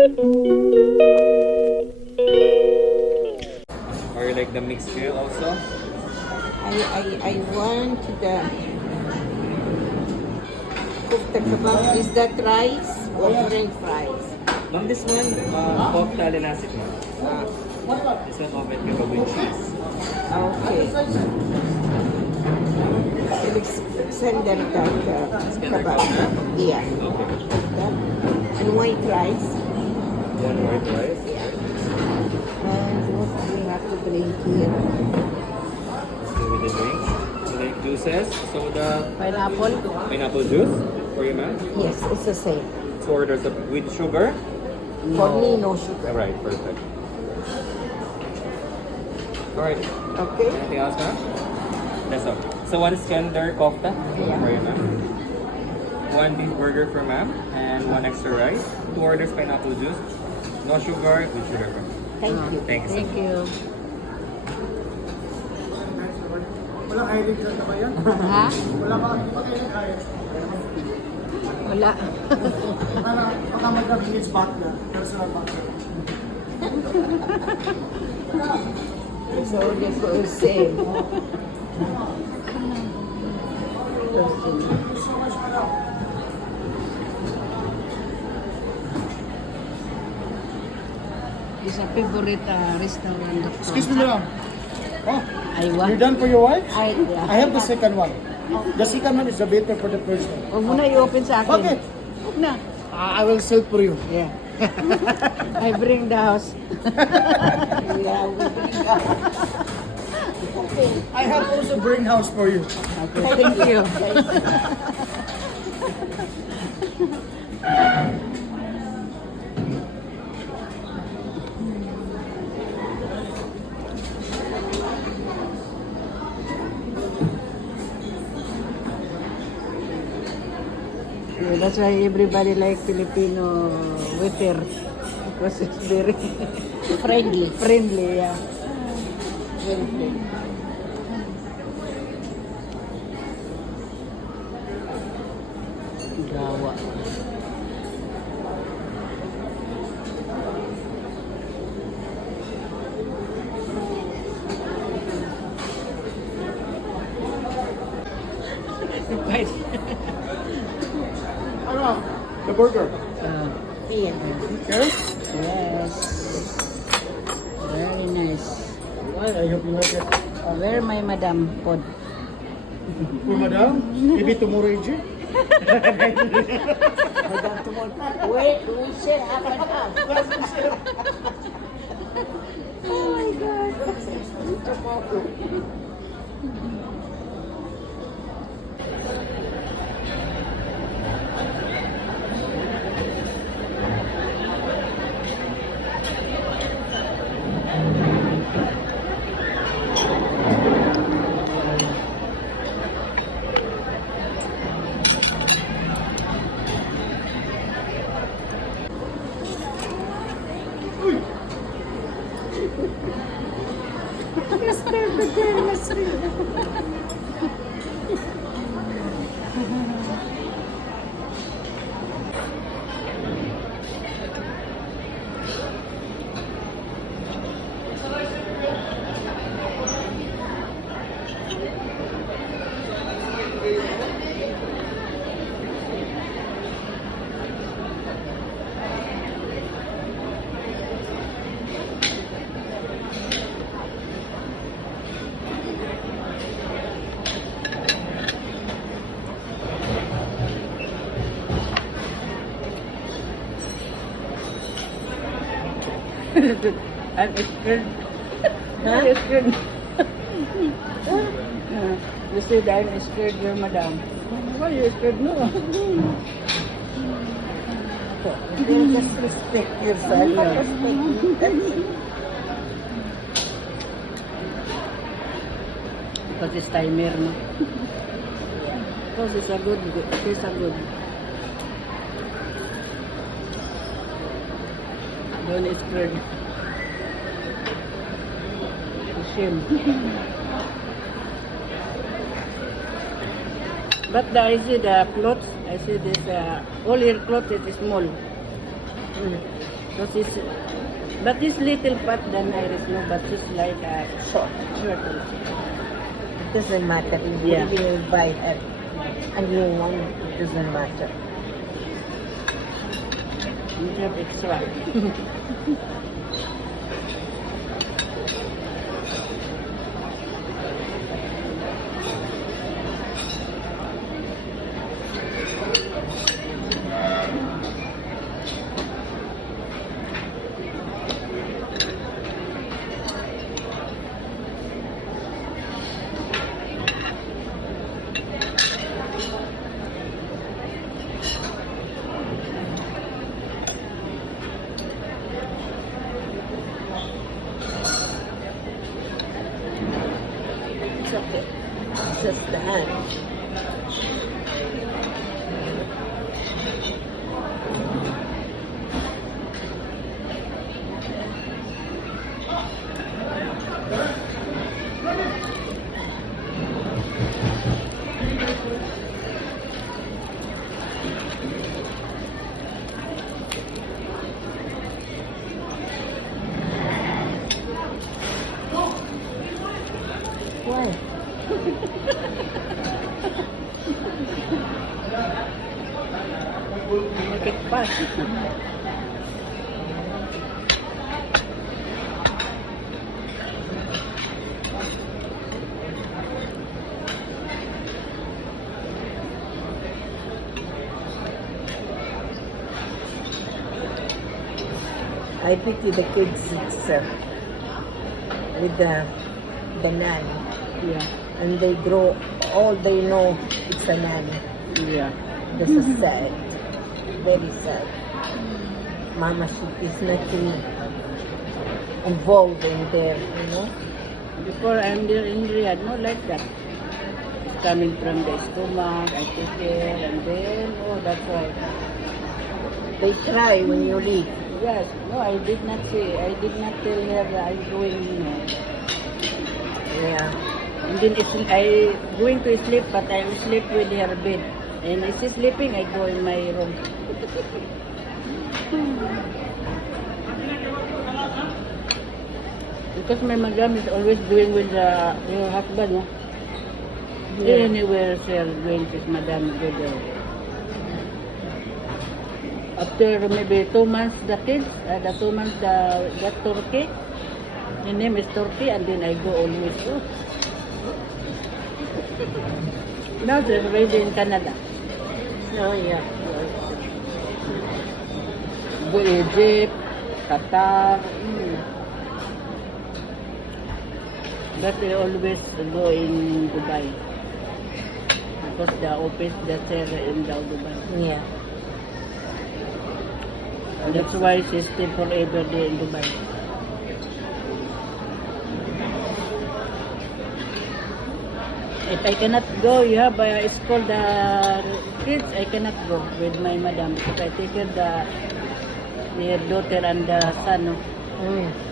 Or you like the mixed grill also? I want the kofta kebab. Is that rice or french fries? Ma'am, this one, kofta lelasik ma'am. This one, oven kebab with cheese. Okay. Send them that kebab. Yeah. Okay. And white rice. One white rice. And what do we have to drink here? So with the drinks, you like juices, soda, Pineapple? pineapple juice for you ma'am. Yes, it's the same. 4 orders of with sugar. For me, no sugar. Alright, perfect. Alright, Okay? anything else ma'am? That's all. So one Skender kofta for you ma'am. One beef burger for ma'am, and one extra rice. 2 orders pineapple juice. No sugar, with sugar ma'am. Thank you. Thanks. Thank you. Walang ID dyan na ba yan? Ha? Wala ba? Bakit yung ID? Wala. Baka mag-minutes back na. Personal back na. It's only for the same. So much pa lang. It's a favorite restaurant. Excuse me lang. Oh, I want. you're done for your wife? I I have the second one. The second one is the better for the first one. Huwag mo na i-open sa akin. Bakit? Huwag na. I will sell for you. Yeah. I bring the house. Yeah, we bring up. I have also bring house for you. Okay, thank you. Yeah, that's why everybody like Filipino waiter because it's very Friendly. friendly. Yeah. Very friendly. Gawa. Ano? The burger. Here. Okay? Yes. Very nice. Well, I hope you like it. Where my madam pod? For madam, maybe tomorrow, AJ? Madam, tomorrow. Wait, we share half and half. Oh my God. Tomorrow. I'm scared. I'm scared. You said I'm scared, your madam. Why you scared? No. Just respect yourself. Because it's timer, no? Because it's a good, it's a good. Don't scared. Shame. But I see the clothes, I see this, all your clothes is small. So this, but this little pot than Iris, no, but it's like a Short. short. It doesn't matter. If Yeah. you buy a new one, it doesn't matter. You have extra. It's okay. It's just the hand. Why? Make it fast. I pity the kids with the nan, Yeah, and they grow all they know it's a nan. yeah. This is sad, very sad. Mama, she is nothing involved in there, you know. Before I'm there in Riyadh, no, like that. It's coming from the stomach, I take care, and then, oh, that's why. They cry when you leave. Yes, no, I did not say, I did not tell her that I'm going, you know. Yeah. And then I going to sleep, but I sleep with her bed. And if she's sleeping, I go in my room. Because my madam is always going with her husband, no? Yeah. Anywhere she's going with madam go there. After maybe 2 months, the kids, the 2 months, the Turkey, the name is Turkey, and then I go always. Oh. Now they're already in Canada. Oh, yeah. Go Egypt, Qatar. But they always go in Dubai. Because the office that's here in Dubai. Yeah. That's why she's still forever there in Dubai. If I cannot go, you have, it's called the kids, I cannot go with my madam because I take care the daughter and the son. No? Mm.